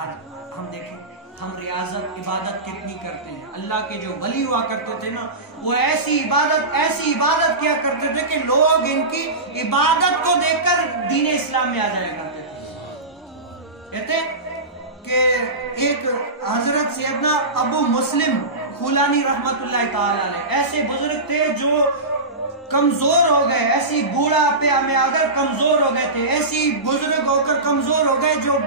آج ہم دیکھیں ہم ریاضت عبادت کتنی کرتے ہیں. اللہ کے جو ولی ہوا کرتے تھے نا وہ ایسی عبادت کیا کرتے تھے کہ لوگ ان کی عبادت کو دیکھ کر دین اسلام میں آ جایا کرتے تھے. کہتے ہیں کہ ایک حضرت سیدنا ابو مسلم خولانی رحمت اللہ تعالی علیہ ایسے بزرگ تھے جو کمزور ہو گئے, ایسی بوڑھا پہ ہمیں اگر کمزور ہو گئے تھے, ایسی بزرگ ہو کر کمزور ہو گئے جو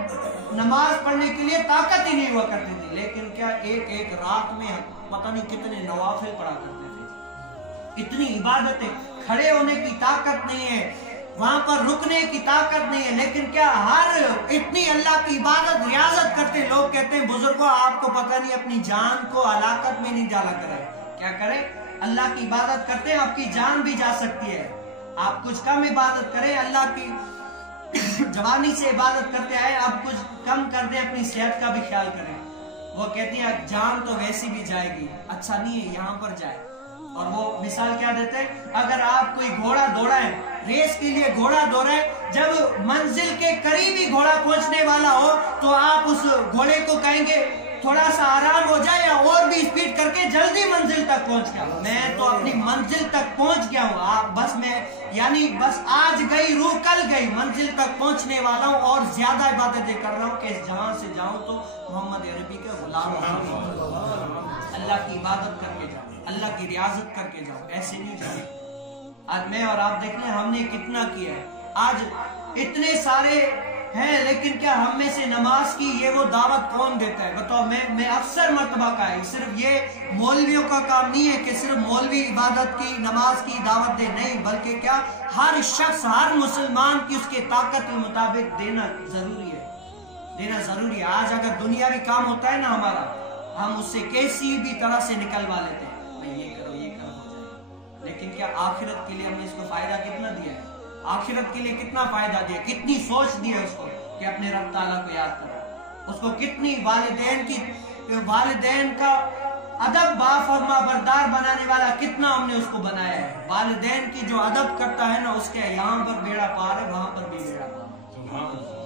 نماز پڑھنے کے لیے طاقت ہی نہیں ہوا کرتی تھی. لیکن کیا ایک رات میں پتہ نہیں کتنے نوافل پڑھا کرتے تھے. اتنی عبادتیں, کھڑے ہونے کی طاقت نہیں ہے, وہاں پر رکنے کی طاقت نہیں ہے, لیکن کیا ہر اتنی اللہ کی عبادت ریاضت کرتے. لوگ کہتے ہیں بزرگوں آپ کو پتہ نہیں اپنی جان کو ہلاکت میں نہیں ڈالا کرے. کیا کرے؟ اللہ کی عبادت کرتے ہیں آپ کی جان بھی جا سکتی ہے. آپ کچھ کم عبادت کریں, اللہ کی جوانی سے عبادت کرتے آئے, آپ کچھ کم کر دیں, اپنی صحت کا بھی خیال کریں. وہ کہتی ہیں جان تو ویسی بھی جائے گی, اچھا نہیں ہے یہاں پر جائے. اور وہ مثال کیا دیتے ہیں, اگر آپ کوئی گھوڑا دوڑائیں, ریس کے لیے گھوڑا دوڑائیں, جب منزل کے قریب ہی گھوڑا پہنچنے والا ہو تو آپ اس گھوڑے کو کہیں گے تھوڑا سا آرام ہو جائے یا اور بھی اسپیڈ کر کے جلدی منزل تک پہنچ گیا. میں تو اپنی منزل تک پہنچ گیا ہوں, بس میں یعنی بس آج گئی روح کل گئی, منزل تک پہنچنے والا ہوں اور زیادہ عبادتیں کر رہا ہوں کہ اس جہاں سے جاؤں تو محمد عربی کا غلام ہوں. اللہ کی عبادت کر کے جاؤ, اللہ کی ریاضت کر کے جاؤ, ایسے نہیں جائے. آج میں اور آپ دیکھ لیں ہم نے کتنا کیا ہے. آج اتنے سارے ہیں لیکن کیا ہم میں سے نماز کی یہ وہ دعوت کون دیتا ہے؟ بتاؤ. میں اکثر مرتبہ کہا ہے, صرف یہ مولویوں کا کام نہیں ہے کہ صرف مولوی عبادت کی نماز کی دعوت دے, نہیں, بلکہ کیا ہر شخص ہر مسلمان کی اس کے طاقت کے مطابق دینا ضروری ہے, دینا ضروری ہے. آج اگر دنیاوی کام ہوتا ہے نا ہمارا, ہم اس سے کیسی بھی طرح سے نکلوا لیتے ہیں, بھائی یہ کرو ہو جائے. لیکن کیا آخرت کے لیے ہم نے اس کو فائدہ کتنا دیا ہے؟ آخرت کے لیے کتنا فائدہ دیا, کتنی سوچ دی ہے اس کو کہ اپنے رب تعالیٰ کو یاد کرو. اس کو کتنی والدین کا ادب با فرما بردار بنانے والا کتنا ہم نے اس کو بنایا ہے. والدین کی جو ادب کرتا ہے نا اس کے یہاں پر بیڑا پار ہے, وہاں پر بھی بیڑا پار ہے.